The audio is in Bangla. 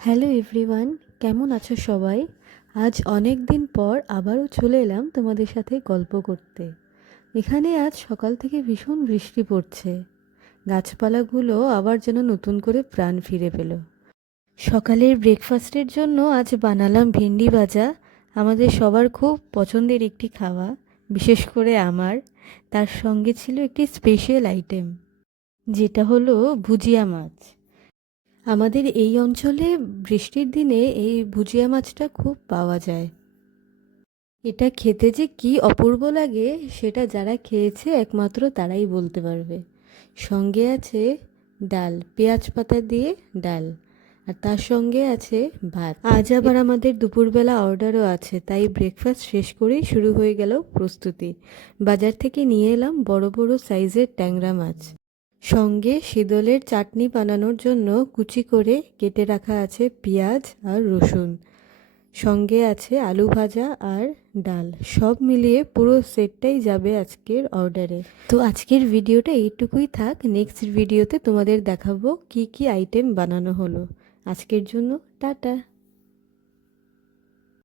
হ্যালো এভরিওয়ান, কেমন আছো সবাই? আজ অনেক দিন পর আবারও চলে এলাম তোমাদের সাথে গল্প করতে। এখানে আজ সকাল থেকে ভীষণ বৃষ্টি পড়ছে। গাছপালাগুলো আবার যেন নতুন করে প্রাণ ফিরে পেল। সকালের ব্রেকফাস্টের জন্য আজ বানালাম ভেন্ডি ভাজা। আমাদের সবার খুব পছন্দের একটি খাওয়া, বিশেষ করে আমার। তার সঙ্গে ছিল একটি স্পেশাল আইটেম, যেটা হলো ভুজিয়া মাছ। আমাদের এই অঞ্চলে বৃষ্টির দিনে এই ভুজিয়া মাছটা খুব পাওয়া যায়। এটা খেতে যে কি অপূর্ব লাগে সেটা যারা খেয়েছে একমাত্র তারাই বলতে পারবে। সঙ্গে আছে ডাল, পেঁয়াজ পাতা দিয়ে ডাল, আর তার সঙ্গে আছে ভাত। আজ আবার আমাদের দুপুরবেলা অর্ডারও আছে, তাই ব্রেকফাস্ট শেষ করেই শুরু হয়ে গেল প্রস্তুতি। বাজার থেকে নিয়ে এলাম বড় বড় সাইজের ট্যাংরা মাছ। সঙ্গে শীতলের চাটনি বানানোর জন্য কুচি করে কেটে রাখা আছে পেঁয়াজ আর রসুন। সঙ্গে আছে আলু ভাজা আর ডাল। সব মিলিয়ে পুরো সেটটাই যাবে আজকের অর্ডারে। তো আজকের ভিডিওটা এইটুকুই থাক। নেক্সট ভিডিওতে তোমাদের দেখাবো কি কি আইটেম বানানো হলো। আজকের জন্য টাটা।